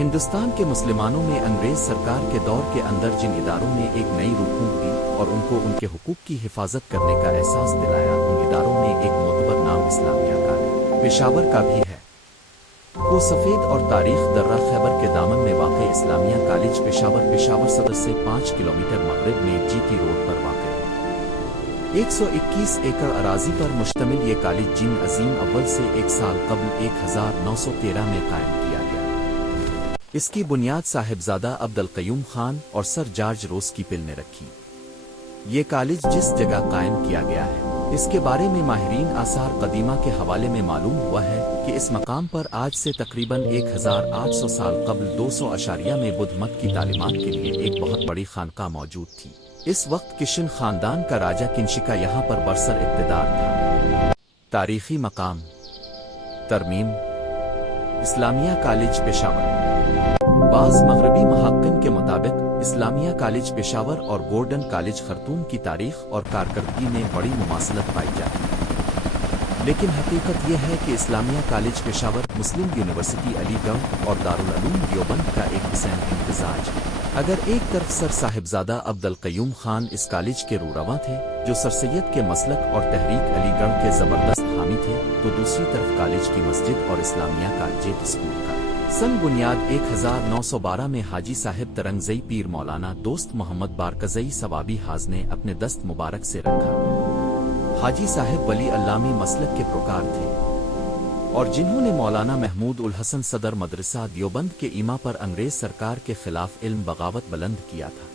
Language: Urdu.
ہندوستان کے مسلمانوں میں انگریز سرکار کے دور کے اندر جن اداروں نے ایک نئی روح پھونک دی اور ان کو ان کے حقوق کی حفاظت کرنے کا احساس دلایا، ان اداروں میں ایک معتبر نام اسلامیہ کالج پشاور کا بھی ہے۔ وہ سفید اور تاریخ درہ خیبر کے دامن میں واقع اسلامیہ کالج پشاور صدر سے 5 کلومیٹر مغرب میں جی ٹی روڈ پر واقع ہے۔ 121 ایکڑ اراضی پر مشتمل یہ کالج جن عظیم اول سے 1 سال قبل 1913 میں قائم کیا گیا۔ اس کی بنیاد صاحبزادہ عبد القیوم خان اور سر جارج روس کیپل نے رکھی۔ یہ کالج جس جگہ قائم کیا گیا ہے، اس کے بارے میں ماہرین آثار قدیمہ کے حوالے میں معلوم ہوا ہے کہ اس مقام پر آج سے تقریباً 1800 سال قبل 200 میں بدھ مت کی تعلیمات کے لیے ایک بہت بڑی خانقاہ موجود تھی۔ اس وقت کشن خاندان کا راجہ کنشکا یہاں پر برسر اقتدار تھا۔ تاریخی مقام ترمیم اسلامیہ کالج پشاور۔ بعض مغربی محققین کے مطابق اسلامیہ کالج پشاور اور گورڈن کالج خرطوم کی تاریخ اور کارکردگی میں بڑی مماثلت پائی جاتی ہے، لیکن حقیقت یہ ہے کہ اسلامیہ کالج پشاور مسلم یونیورسٹی علی گڑھ اور دارالعلوم دیوبند کا ایک حسین امتزاج ہے۔ اگر ایک طرف سر صاحبزادہ عبد القیوم خان اس کالج کے رورواں تھے جو سر سید کے مسلک اور تحریک علی گڑھ کے زبردست حامی تھے، تو دوسری طرف کالج کی مسجد اور اسلامیہ کالج اسکول کا سن بنیاد 1912 میں حاجی صاحب ترنگزئی پیر مولانا دوست محمد بارکزئی ثوابی حاج نے اپنے دست مبارک سے رکھا۔ حاجی صاحب ولی علامی مسلک کے پروکار تھے اور جنہوں نے مولانا محمود الحسن صدر مدرسہ دیوبند کے ایما پر انگریز سرکار کے خلاف علم بغاوت بلند کیا تھا۔